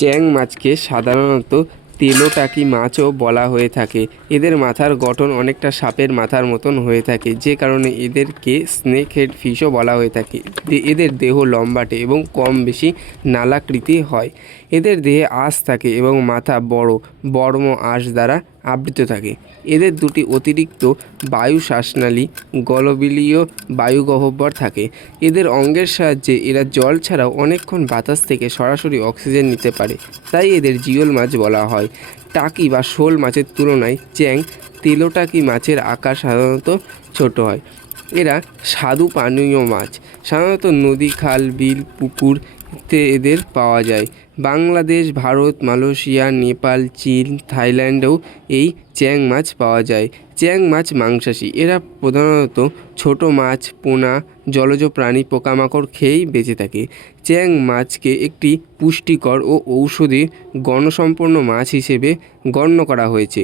চ্যাং মাছকে সাধারণত তেলটাকি মাছও বলা হয়ে থাকে। এদের মাথার গঠন অনেকটা সাপের মাথার মতন হয়ে থাকে, যে কারণে এদেরকে স্নেক হেড ফিশও বলা হয়ে থাকে। এদের দেহ লম্বাটে এবং কম বেশি নালাকৃতি হয়। এদের দেহে আঁশ থাকে এবং মাথা বড় বর্ম আঁশ দ্বারা আবৃত থাকে। এদের দুটি অতিরিক্ত বায়ু শ্বাসনালী গলবিলীয় বায়ুগহ্বর থাকে। এদের অঙ্গের সাহায্যে এরা জল ছাড়াও অনেকক্ষণ বাতাস থেকে সরাসরি অক্সিজেন নিতে পারে, তাই এদের জিওল মাছ বলা হয়। টাকি বা শোল মাছের তুলনায় চ্যাং তেলটাকি মাছের আকার সাধারণত ছোট হয়। এরা স্বাদু পানীয় মাছ, সাধারণত নদী, খাল, বিল, পুকুরতে এদের পাওয়া যায়। বাংলাদেশ, ভারত, মালয়েশিয়া, নেপাল, চীন, থাইল্যান্ডেও এই চ্যাং মাছ পাওয়া যায়। চ্যাং মাছ মাংসাশী। এরা প্রধানত ছোট মাছ, পোনা, জলজ প্রাণী, পোকামাকড় খেয়েই বেঁচে থাকে। চ্যাং মাছকে একটি পুষ্টিকর ও ঔষধি গণসম্পন্ন মাছ হিসেবে গণ্য করা হয়েছে।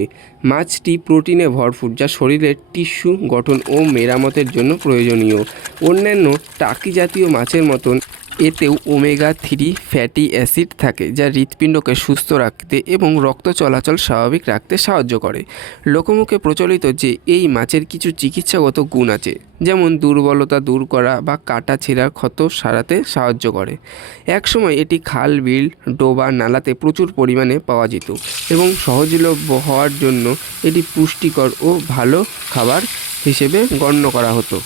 মাছটি প্রোটিনে ভরপুর, যা শরীরের টিস্যু গঠন ও মেরামতের জন্য প্রয়োজনীয়। অন্যান্য টাকি জাতীয় মাছের মতন এতেও ওমেগা-3 ফ্যাটি অ্যাসিড থাকে, যা হৃৎপিণ্ডকে সুস্থ রাখতে এবং রক্ত চলাচল স্বাভাবিক রাখতে সাহায্য করে। লোকমুখে প্রচলিত যে এই মাছের কিছু চিকিৎসাগত গুণ আছে, যেমন দুর্বলতা দূর করা বা কাটা ছেঁড়ার ক্ষত সারাতে সাহায্য করে। একসময় এটি খাল, বিল, ডোবা, নালাতে প্রচুর পরিমাণে পাওয়া যেত এবং সহজলভ্য হওয়ার জন্য এটি পুষ্টিকর ও ভালো খাবার হিসেবে গণ্য করা হতো।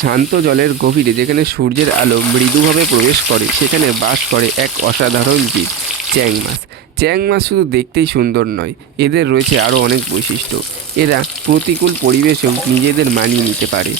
শান্ত জলের গভীরে, যেখানে সূর্যের আলো মৃদুভাবে প্রবেশ করে, সেখানে বাস করে এক অসাধারণ জীব, চ্যাং মাছ। চ্যাং মাছ শুধু দেখতেই সুন্দর নয়, এদের রয়েছে আরও অনেক বৈশিষ্ট্য। এরা প্রতিকূল পরিবেশেও নিজেদের মানিয়ে নিতে পারে।